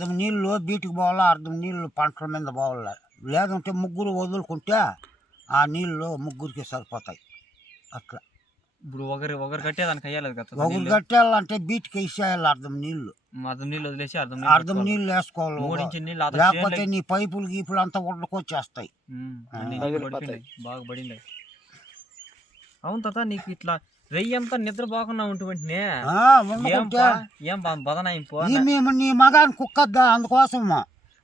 అర్థం నీళ్ళు బీటికి పోవాలా, అర్థం నీళ్ళు పంటల మీద పోవాలా. లేదంటే ముగ్గురు వదులుకుంటే ఆ నీళ్ళు ముగ్గురికి సరిపోతాయి. అట్లా ఇప్పుడు ఒకరు కట్టేదానికి అయ్యలేదు కదా. ఒకరు కట్టేయాలంటే బీటికి వేసేయాలి అర్థం నీళ్ళు. అర్థం నీళ్ళు వదిలేసి అర్థం నీళ్ళు వేసుకోవాలి. 3 ఇంచుల నీళ్ళు లేకపోతే నీ పైపులు గీపులు అంతా ఉడకొచ్చేస్తాయి. బాగా పడింది. అవును తాత, నీకు ఇట్లా రెయ్యంతా నిద్ర బాగున్నా ఉంటుంటే ఏం బదనాయింపు నీ మగాని కుక్కద్దా, అందుకోసం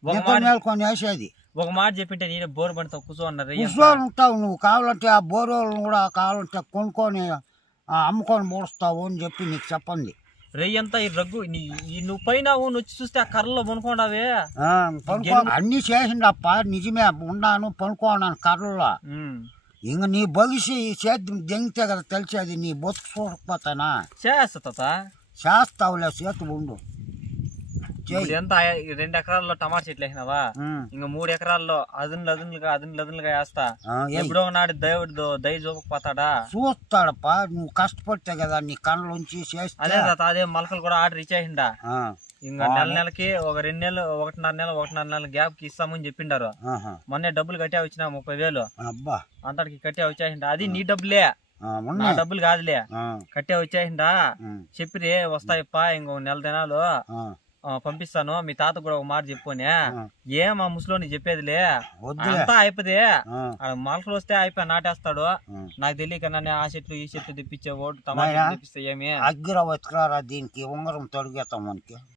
మేల్కొని వేసేది. ఒక మాట చెప్పింటే నేనే బోర్ పడితే కూర్చోన్నారు కూర్చొని ఉంటావు. నువ్వు కావాలంటే ఆ బోరోళ్ళని కూడా కావాలంటే కొనుక్కొని అమ్ముకొని పోడుస్తావు అని చెప్పి నీకు చెప్పండి. రెయ్యంతా ఈ రగ్గు నువ్వు పైనావు, నువ్వు వచ్చి చూస్తే ఆ కర్రలో పనుకోండావే. అన్ని చేసిండప్ప, నిజమే ఉన్నాను పనుకోన్నాను కర్రలో. ఇంక నీ భవిష్య ఈ చేతి దెంగితే కదా తెలిసేది. నీ బతుకు చూడకపోతానా? చేస్తావులే, చేతు ఉండు. ఎంత 2 ఎకరాల్లో టమాటా చెట్లు వేసినావా, ఇంకా 3 ఎకరాల్లో అదునులుగా వేస్తా. ఎప్పుడో నాడు దేవుడు దయ చూపకపోతాడా? చూస్తాడప్ప, నువ్వు కష్టపడితే కదా నీ కళ్ళలోంచి చేస్తా. అదే తాత, అదే మొలకలు కూడా ఆర్డర్ ఇచ్చేసిండా. ఇంకా నెలకి ఒక 2 నెలలు 1.5 నెలల గ్యాప్ కి ఇస్తామని చెప్పిండారు. మొన్నే డబ్బులు కట్టా వచ్చిన 30,000 అంతటికి కట్టా వచ్చేసిండా. అది నీ డబ్బులే, నా డబ్బులు కాదులే. కట్టా వచ్చేసిండా. చెప్పిరే వస్తాయప్ప, ఇంకో 1 నెల దినాలు పంపిస్తాను, మీ తాత కూడా ఒక మాట చెప్పుకొని. మా ముసలోని చెప్పేదిలే, అంతా అయిపోదే. మొలకలు వస్తే అయిపోయి నాటేస్తాడు. నాకు తెలియక నన్ను ఆ చెట్లు ఈ చెట్లు తెప్పించే ఓటు టమాటా తెప్పిస్తే ఏమి అగ్గిరా దీనికి ఉంగరం తొడిగేస్తాం మనకి.